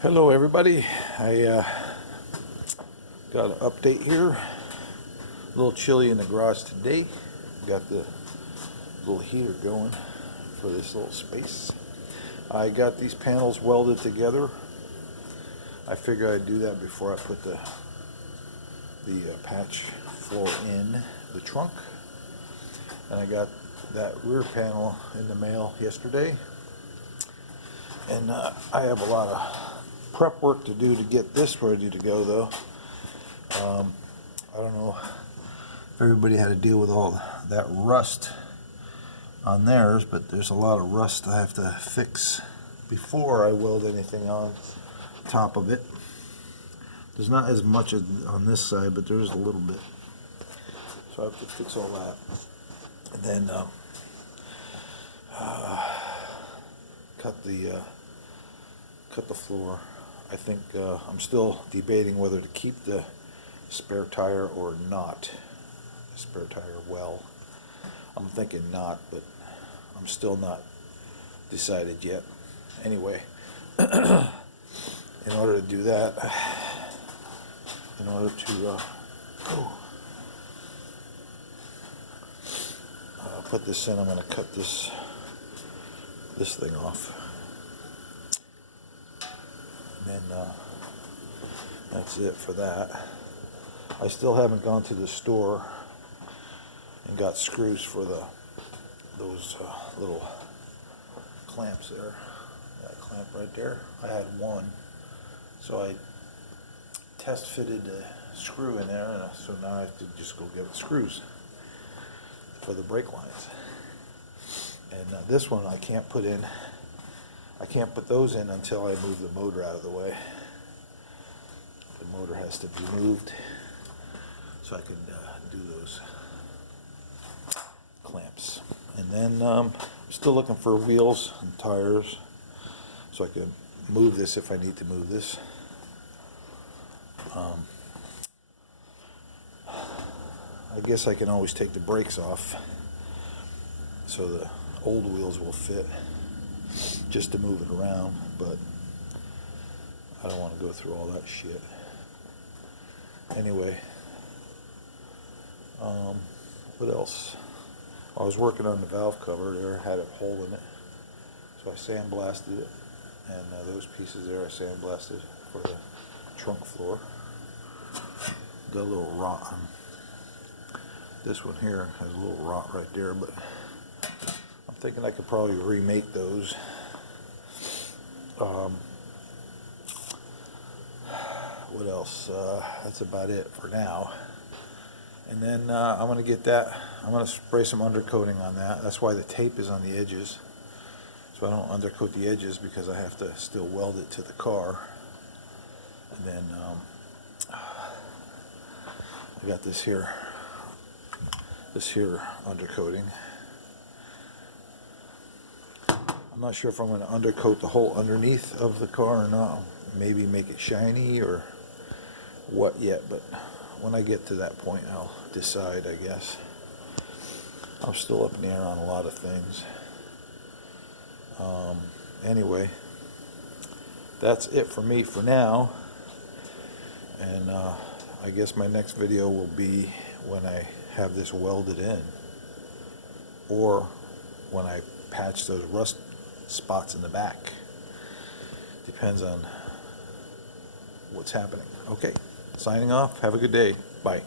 Hello everybody, I got an update here. A little chilly in the garage today. Got the little heater going for this little space. I got these panels welded together. I figured I'd do that before I put the patch floor in the trunk. And I got that rear panel in the mail yesterday. And I have a lot of prep work to do to get this ready to go though. I don't know if everybody had to deal with all that rust on theirs, but there's a lot of rust I have to fix before I weld anything on top of it. There's not as much on this side, but there's a little bit. So I have to fix all that. And then cut the floor. I think I'm still debating whether to keep the spare tire or not. The spare tire well. I'm thinking not, but I'm still not decided yet. Anyway, in order to do that, in order to put this in, I'm going to cut this thing off. And then that's it for that. I still haven't gone to the store and got screws for those little clamps there. That clamp right there. I had one, so I test fitted the screw in there, and so now I have to just go get screws for the brake lines. And this one I can't put in. I can't put those in until I move the motor out of the way. The motor has to be moved so I can do those clamps. And then I'm still looking for wheels and tires so I can move this if I need to move this. I guess I can always take the brakes off so the old wheels will fit, just to move it around, but I don't want to go through all that shit. Anyway, what else? I was working on the valve cover there, had a hole in it, so I sandblasted it, and those pieces there I sandblasted for the trunk floor. Got a little rot on this one here, has a little rot right there, but I'm thinking I could probably remake those. What else? That's about it for now. And then I'm going to get that, I'm going to spray some undercoating on that. That's why the tape is on the edges, so I don't undercoat the edges, because I have to still weld it to the car. And then I got this here undercoating. I'm not sure if I'm going to undercoat the whole underneath of the car or not. Maybe make it shiny or what yet, but when I get to that point I'll decide, I guess. I'm still up in the air on a lot of things. Anyway, that's it for me for now, and I guess my next video will be when I have this welded in, or when I patch those rust spots in the back. Depends on what's happening. Okay, signing off. Have a good day. Bye.